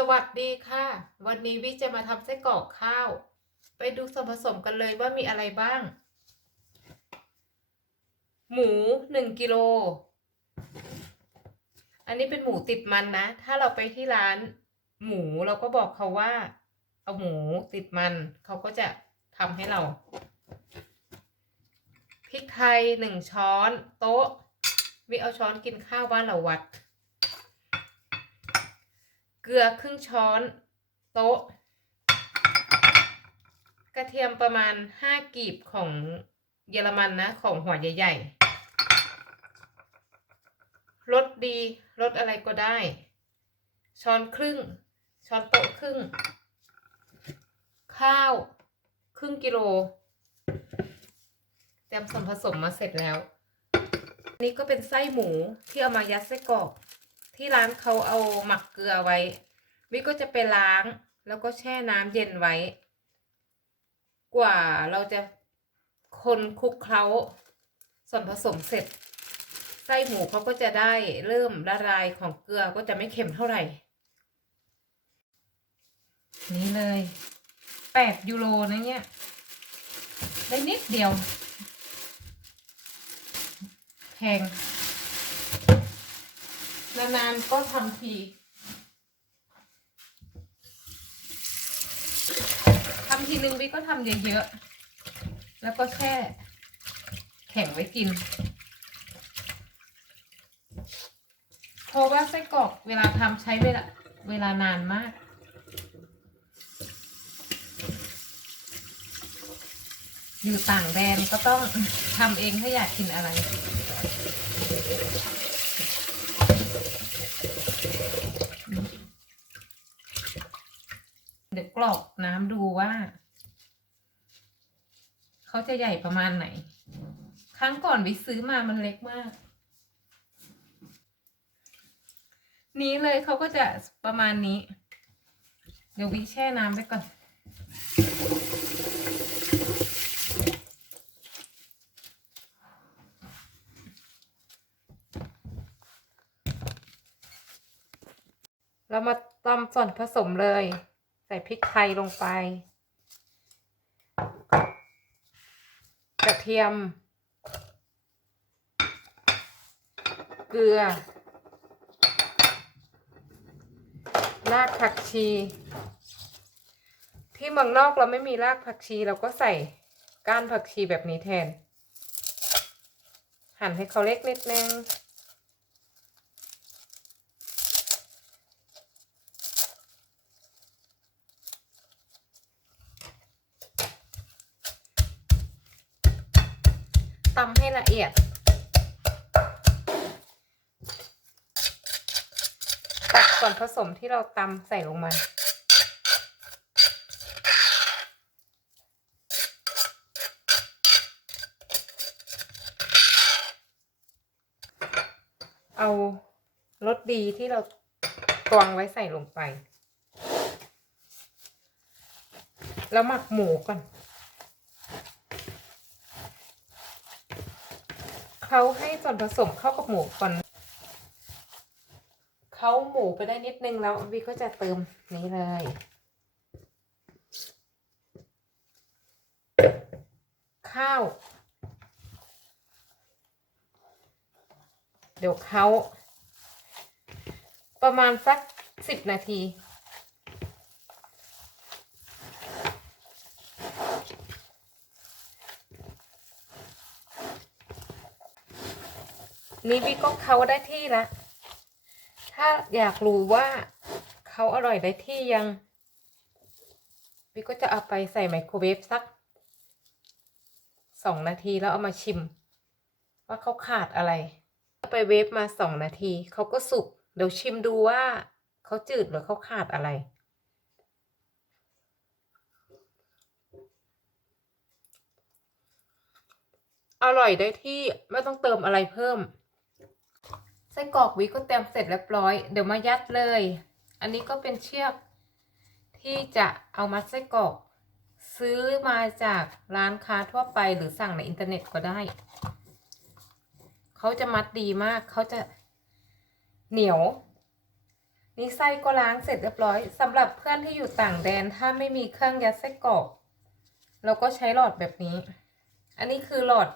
สวัสดีค่ะ วันนี้วิจะมาทำไส้กรอกข้าว ไปดูส่วนผสมกันเลยว่ามีอะไรบ้าง หมูหนึ่งกิโล อันนี้เป็นหมูติดมันนะ ถ้าเราไปที่ร้าน หมูเราก็บอกเขาว่า เอาหมูติดมัน เขาก็จะทำให้เรา พริกไทยหนึ่งช้อน โต๊ะ วิเอาช้อนกินข้าวบ้านเราวัด เกลือครึ่งช้อนโต๊ะ กระเทียมประมาณห้ากีบของเยอรมันนะ ของหัวใหญ่ๆรสดีรสอะไรก็ได้ ช้อนครึ่ง ช้อนโต๊ะครึ่ง ข้าว ครึ่งกิโลเตรียมส่วนผสมมาเสร็จแล้ว นี่ก็เป็นไส้หมูที่เอามายัดไส้กรอก ที่ร้านเขาเอาหมักเกลือไว้ วิก็จะไปล้างแล้วก็แช่น้ำเย็นไว้ กว่าเราจะคนคลุกเคล้าส่วนผสมเสร็จ ไส้หมูเขาก็จะได้เริ่มละลายของเกลือก็จะไม่เค็มเท่าไหร่ นี่เลยแปดยูโรนะเนี่ย ได้นิดเดียวแพง นานๆก็ทำทีทำทีนึงวิก็ทำเยอะๆ แล้วก็แช่แข็งไว้กิน เพราะว่าไส้กรอกเวลาทำใช้เวลาเวลานานมากอยู่ต่างแดนก็ต้องทำเองถ้าอยากกินอะไร เดี๋ยว กรอกน้ำดูว่า เขาจะใหญ่ประมาณไหน ครั้งก่อนวิซื้อมามันเล็กมาก นี้เลยเขาก็จะประมาณนี้ เดี๋ยววิแช่น้ำไปก่อนเรามาตำส่วนผสมเลย ใส่พริกไทยลงไป กระเทียม เกลือ รากผักชี ที่เมืองนอกเราไม่มีรากผักชีเราก็ใส่ก้านผักชีแบบนี้แทน หั่นให้เขาเล็กนิดนึง ตำให้ละเอียด ตักส่วนผสมที่เราตำใส่ลงมาเอารสดีที่เราตวงไว้ใส่ลงไป แล้วหมักหมูก่อน เขาให้ส่วนผสมเข้ากับหมูก่อนเขาหมูไปได้นิดนึงแล้ววีก็จะเติมนี้เลย ข้าว เดี๋ยวเขาประมาณสักสิบนาที นี่พี่ก็เขาได้ที่ล้วถ้าอยากรู้ว่าเขาอร่อยได้ที่ยังพี่ก็จะเอาไปใส่ไมโครเวฟสักสองนาทีแล้วเอามาชิม ว่าเขาขาดอะไร ไปเวฟมาสองนาทีเขาก็สุก เดี๋ยวชิมดูว่าเขาจืดหรือเขาขาดอะไรอร่อยได้ที่ไม่ต้องเติมอะไรเพิ่ม ส้กรอกวิก็เตรียมเสร็จเรียบร้อย เดี๋ยวมายัดเลย อันนี้ก็เป็นเชือกที่จะเอามัดไส้กรอก ซื้อมาจากร้านค้าทั่วไปหรือสั่งในอินเทอร์เน็ตก็ได้ เขาจะมัดดีมากเขาจะเหนียว นี่ไส้ก็ล้างเสร็จเรียบร้อยสำหรับเพื่อนที่อยู่ต่างแดนถ้าไม่มีเครื่องยัดไส้กรอก เราก็ใช้หลอดแบบนี้ อันนี้คือหลอด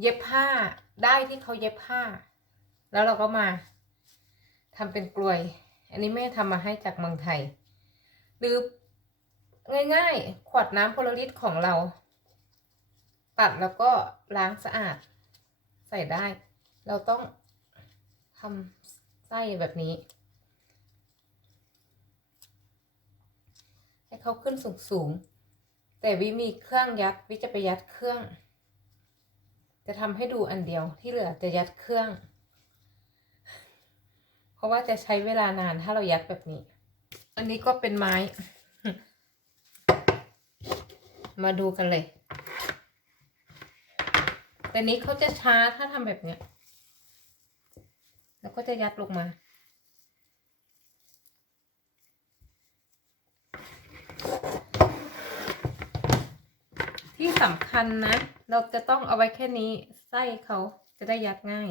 เย็บผ้าได้ที่เขาเย็บผ้า แล้วเราก็มาทำเป็นกลวย อันนี้แม่ทำมาให้จากเมืองไทย หรือง่ายๆ ขวดน้ำโพลาริสของเรา ตัดแล้วก็ล้างสะอาด ใส่ได้ เราต้องทำไส้แบบนี้ ให้เขาขึ้นสูงๆ แต่วิมีเครื่องยัด วิจะไปยัดเครื่อง จะทำให้ดูอันเดียวที่เหลือจะยัดเครื่อง ราะว่าจะใช้เวลานานถ้าเรายัดแบบนี้ อันนี้ก็เป็นไม้ มาดูกันเลย แต่นี้เขาจะช้าถ้าทำแบบเนี้ย แล้วก็จะยัดลงมาที่สำคัญนะ เราจะต้องเอาไว้แค่นี้ไส้เขาจะได้ยัดง่าย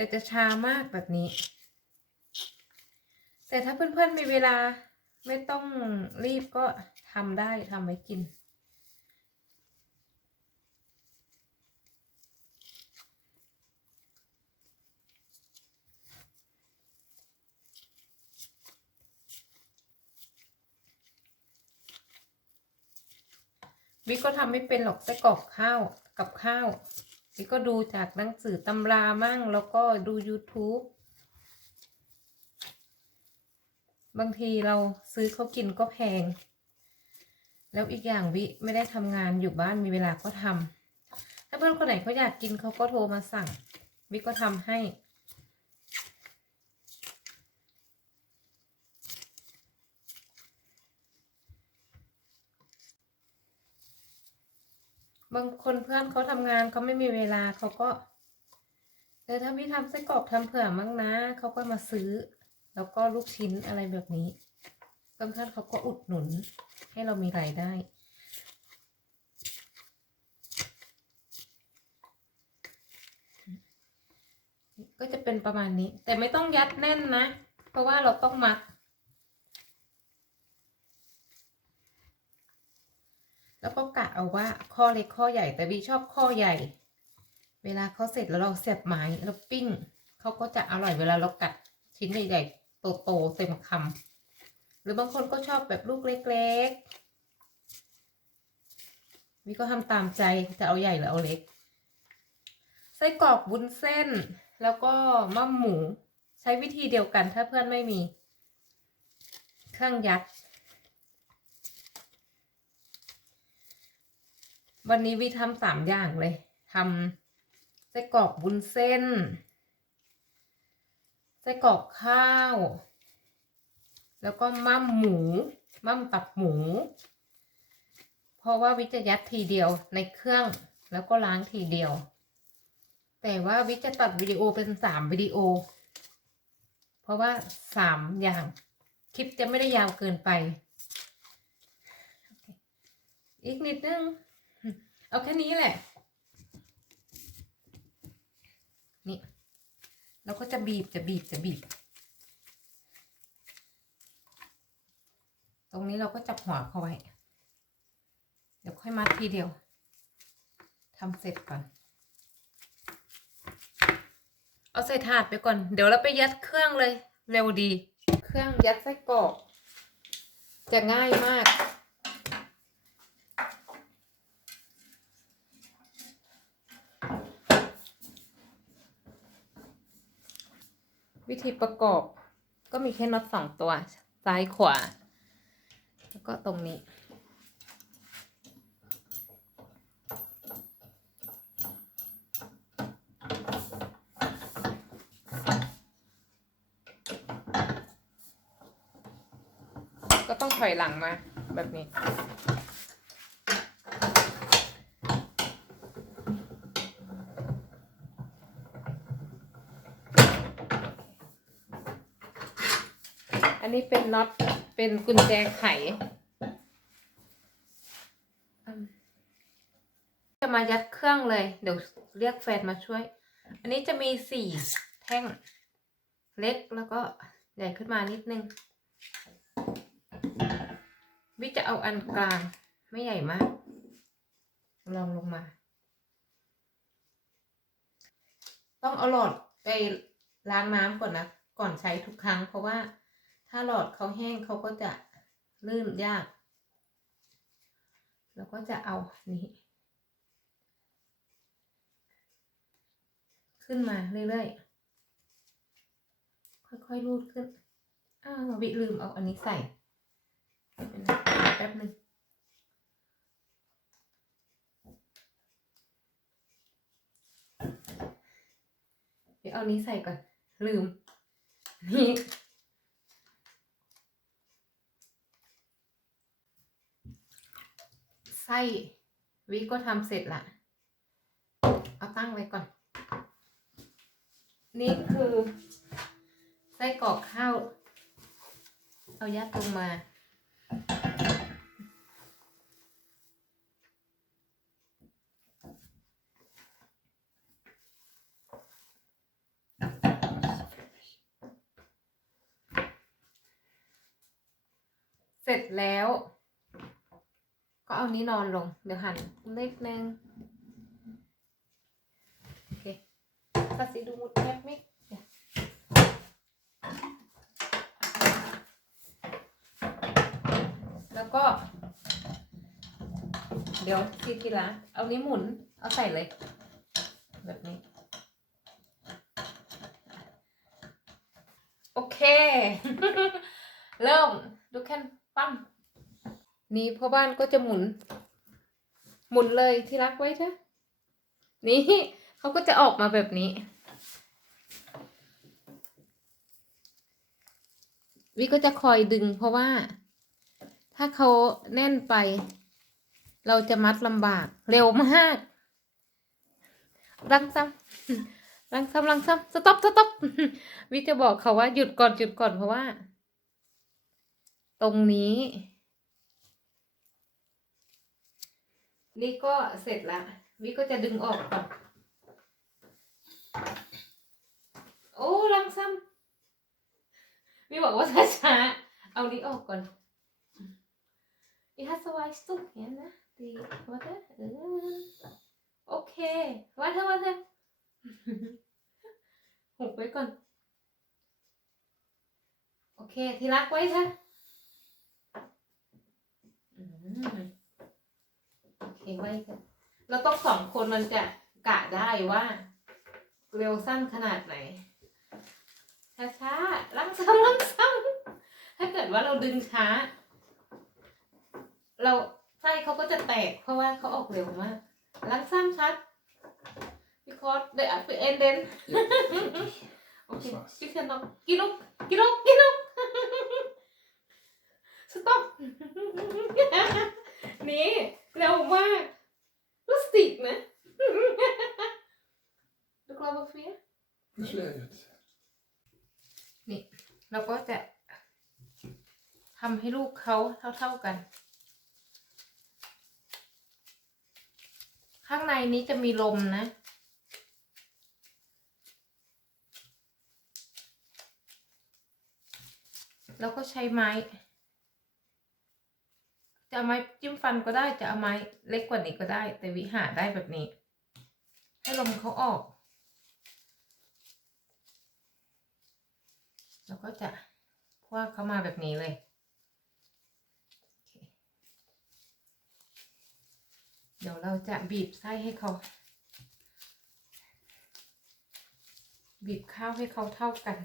แต่จะชามากแบบนี้ แต่ถ้าเพื่อนๆมีเวลาไม่ต้องรีบก็ทำได้ทำไว้กิน วิก็ทำไม่เป็นหรอกไส้กรอกข้าวกับข้าว วิก็ดูจากหนังสือตำรามั่งแล้วก็ดู YouTube บางทีเราซื้อเขากินก็แพง แล้วอีกอย่างวิไม่ได้ทำงานอยู่บ้านมีเวลาก็ทำถ้าเพื่อนคนไหนเขาอยากกินเขาก็โทรมาสั่ง วิก็ทำให้ บางคนเพื่อนเขาทำงานเขาไม่มีเวลาเขาก็เออถ้าพี่ทำไส้กรอกทำเผื่อมั้งนะเขาก็มาซื้อ แล้วก็ลูกชิ้นอะไรแบบนี้เพื่อนเขาก็อุดหนุน ให้เรามีรายได้ก็จะเป็นประมาณนี้ แต่ไม่ต้องยัดแน่นนะ เพราะว่าเราต้องมัด แล้วก็กะเอาว่าข้อเล็กข้อใหญ่แต่บีชอบข้อใหญ่ เวลาเขาเสร็จแล้วเราเสียบไม้แล้วปิ้งเขาก็จะอร่อยเวลาเรากัดชิ้นใหญ่ๆโตๆเต็มคำหรือบางคนก็ชอบแบบลูกเล็กๆวิก็ทำตามใจจะเอาใหญ่หรือเอาเล็กไส้กรอกวุ้นเส้น แล้วก็ม่หมู ใช้วิธีเดียวกันถ้าเพื่อนไม่มี เครื่องยัด วันนี้วิทำสามอย่างเลยทำไส้กรอกบุญเส้นไส้กรอกข้าว แล้วก็มั่มหมู มั่มตับหมู เพราะว่าวิจะยัดทีเดียวในเครื่องแล้วก็ล้างทีเดียว แต่ว่าวิจะตัดวิดีโอเป็นสามวิดีโอ เพราะว่าสามอย่าง คลิปจะไม่ได้ยาวเกินไป อีกนิดนึง เอาแค่นี้แหละ นี่ เราก็จะบีบจะบีบจะบีบ ตรงนี้เราก็จับหัวเขาไว้ เดี๋ยวค่อยมัดทีเดียว ทำเสร็จก่อน เอาใส่ถาดไปก่อน เดี๋ยวเราไปยัดเครื่องเลย เร็วดี เครื่องยัดไส้กรอกจะง่ายมาก วิธีประกอบ ก็มีแค่น็อตสองตัว ซ้ายขวา แล้วก็ตรงนี้ ก็ต้องถอยหลังมาแบบนี้ นนี้เป็นน็อต เป็นกุญแจไข จะมายัดเครื่องเลย เดี๋ยวเรียกแฟนมาช่วย อันนี้จะมีสี่แท่ง เล็กแล้วก็ใหญ่ขึ้นมานิดนึง วิจะเอาอันกลาง ไม่ใหญ่มาก ลองลงมา ต้องเอาหลอดไปล้างน้ำก่อนนะ ก่อนใช้ทุกครั้งเพราะว่า ถ้าหลอดเขาแห้งเขาก็จะลื่นยาก แล้วก็จะเอานี้ขึ้นมาเรื่อยๆ ค่อยๆรูดขึ้น อ้าววิลืมเอาอันนี้ใส่แป๊บหนึ่งเดี๋ยวเอานี้ใส่ก่อน ลืม นี่ ส้วิก็ทำเสร็จละเอาตั้งไว้ก่อน นี่คือ ไส้กรอกข้าว เอายัดลงมา เสร็จแล้ว ก็เอา นี้นอนลง เดี๋ยวหันเล็กนึงโอเคภาษีดูมุดแคบไหมเดี๋ยวแล้วก็ เดี๋ยวทีทีละเอานี้หมุน เอาใส่เลย แบบนี้ โอเค เริ่มดูแค่นปั้ม นี่พ่อบ้านก็จะหมุน หมุนเลยที่รักไว้เถอะนี่เขาก็จะออกมาแบบนี้ วิก็จะคอยดึงเพราะว่า ถ้าเขาแน่นไป เราจะมัดลำบาก เร็วมาก รังซ้ำรังซ้ำรังซ้ำสต็อปสต็อปวิจะบอกเขาว่าหยุดก่อนหยุดก่อนเพราะว่า ตรงนี้ นี่ก็เสร็จละวิก็จะดึงออกก่อนโอ้ลังซ้ำวิบอกว่าช้าๆเอานี้ออกก่อนอีฮัสวายสุกเห็นนะดีว่าเถออโอเคว่าเถอะว่าเถอะหุบไว้ก่อน โอเค ที่รักไว้เถอะ อืมโอเคไว้เถอะเราต้องสองคนมันจะกะได้ว่า เร็วสั้นขนาดไหน ช้าๆลังซ้ำลังซ้ำถ้าเกิดว่าเราดึงช้า เราไส้เขาก็จะแตกเพราะว่าเขาออกเร็วมากลังซ้ำชัด because they are the end then okay you cannot กิลุกกิลุกกิลุก stop นี่ เร็วมากรู้สึกนะ ดูกลาบเฟีย Versleget. เราก็จะทำให้ลูกเขาเท่าๆกัน ข้างในนี้จะมีลมนะ แล้วก็ใช้ไม้ จะเอาไม้จิ้มฟันก็ได้จะเอาไม้เล็กกว่านี้ก็ได้ แต่วิหาได้แบบนี้ ให้ลมเขาออก แล้วก็จะคว้าเขามาแบบนี้เลยเคเดี๋ยวเราจะบีบไส้ให้เขา บีบข้าวให้เขาเท่ากัน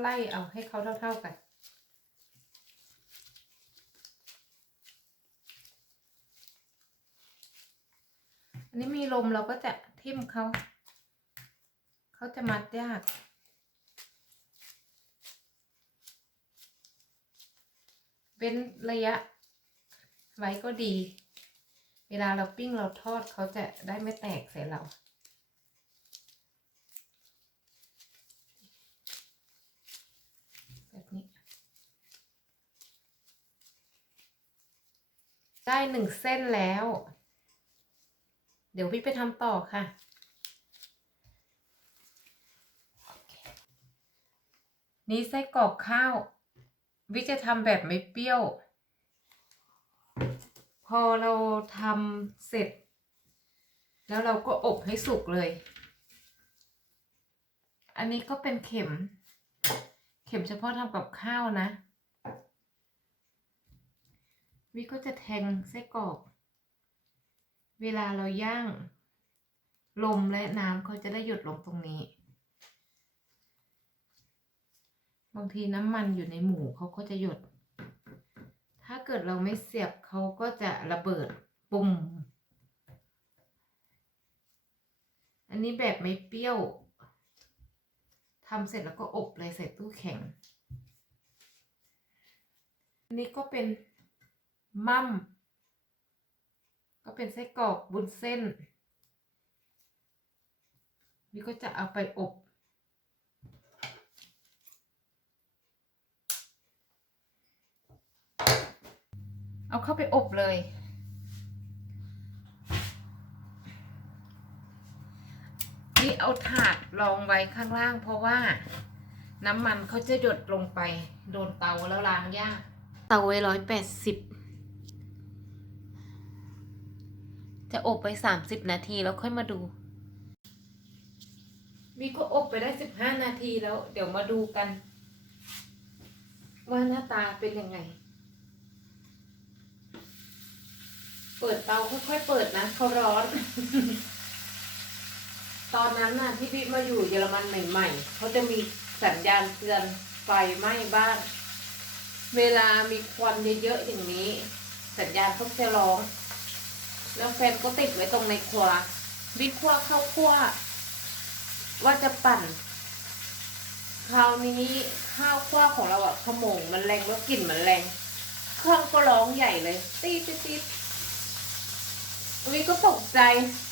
ไล่เอาให้เขาเท่า ๆกัน อันนี้มีลมเราก็จะทิ่มเขา เขาจะมัดยากเป็นระยะไว้ก็ดี เวลาเราปิ้งเราทอดเขาจะได้ไม่แตกใส่เรา ได้หนึ่งเส้นแล้ว เดี๋ยววิไปทำต่อค่ะ นี่ไส้กรอกข้าว วิจะทำแบบไม่เปรี้ยว พอเราทำเสร็จ แล้วเราก็อบให้สุกเลย อันนี้ก็เป็นเข็ม เข็มเฉพาะทำกับข้าวนะ วิก็จะแทงไส้กรอก เวลาเราย่าง ลมและน้ำเขาจะได้หยดลงตรงนี้ บางทีน้ำมันอยู่ในหมูเขาก็จะหยด ถ้าเกิดเราไม่เสียบเขาก็จะระเบิดปุ่ม อันนี้แบบไม่เปรี้ยวทำเสร็จแล้วก็อบเลยใส่ตู้แข็งอันนี้ก็เป็น มั่มก็เป็นไส้กรอกบุนเส้นวิก็จะเอาไปอบ เอาเข้าไปอบเลย นี่เอาถาดรองไว้ข้างล่าง เพราะว่าน้ำมันเขาจะหยดลงไป โดนเตาแล้วล้างยาก เตาไว้ร้อยแปดสิบ จะอบไปสามสิบนาทีแล้วค่อยมาดู มีก็อบไปได้สิบห้านาทีแล้ว เดี๋ยวมาดูกัน ว่าหน้าตาเป็นยังไง เปิดเตาค่อยๆเปิดนะเขาร้อน ตอนนั้นน่ะที่พี่มาอยู่เยอรมันใหม่ๆเขาจะมีสัญญาณเตือนไฟไหม้บ้าน เวลามีควันเยอะๆอย่างนี้ สัญญาณเขาจะร้อง แล้วแฟนก็ติดไว้ตรงในครัววิครัวเข้าครัวว่าจะปั่น คราวนี้ข้าวครัวของเราอะขโมงมันแรงแล้วกลิ่นมันแรง เครื่องก็ร้องใหญ่เลย ตีตีดตีดวิก็ตกใจ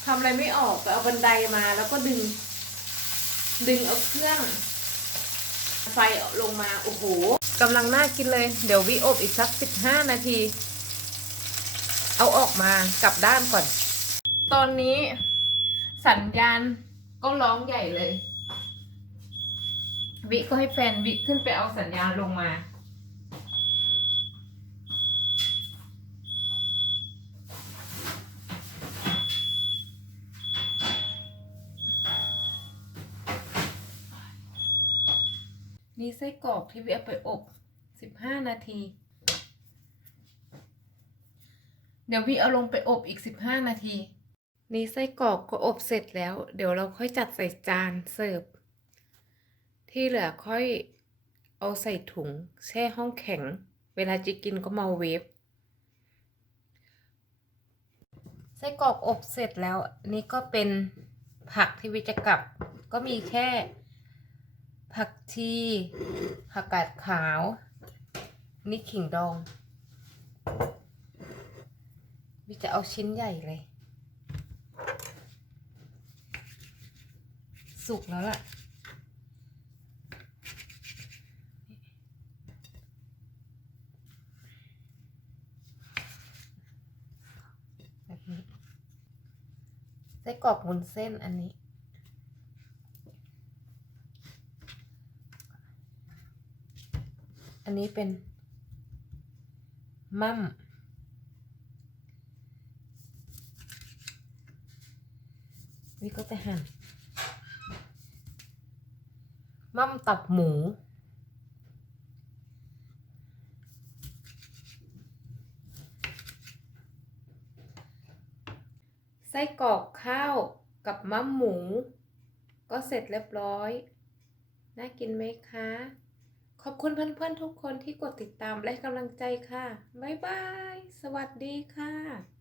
ทำอะไรไม่ออกไปเอาบันไดมาแล้วก็ดึง ดึงเอาเครื่อง ไฟลงมา โอ้โหกำลังน่ากินเลย เดี๋ยววิอบอีกสักสิบห้านาที เอาออกมากลับด้านก่อน ตอนนี้สัญญาณก็ร้องใหญ่เลย วิก็ให้แฟนวิขึ้นไปเอาสัญญาณลงมานี่ไส้กรอกที่วิเอาไปอบสิบห้านาที เดี๋ยววิเอาลงไปอบอีกสิบห้านาที นี่ไส้กรอกก็อบเสร็จแล้ว เดี๋ยวเราค่อยจัดใส่จานเสิร์ฟ ที่เหลือค่อยเอาใส่ถุง แช่ห้องแข็ง เวลาจะกินก็มาเวฟไส้กรอกอบเสร็จแล้ว นี่ก็เป็นผักที่วิจะกลับ ก็มีแค่ ผักชีผักกาดขาว นี่ขิงดอง วิจะเอาชิ้นใหญ่เลย สุกแล้วล่ะ แบบนี้ไส้กรอกวุ้นเส้นอันนี้อันนี้เป็น มั่ม วิก็จะหั่นมั่มตับหมู ไส้กรอกข้าวกับมั่มหมู ก็เสร็จเรียบร้อย น่ากินไหมคะ ขอบคุณเพื่อนๆทุกคนที่กดติดตามและกำลังใจค่ะ บ๊ายบาย สวัสดีค่ะ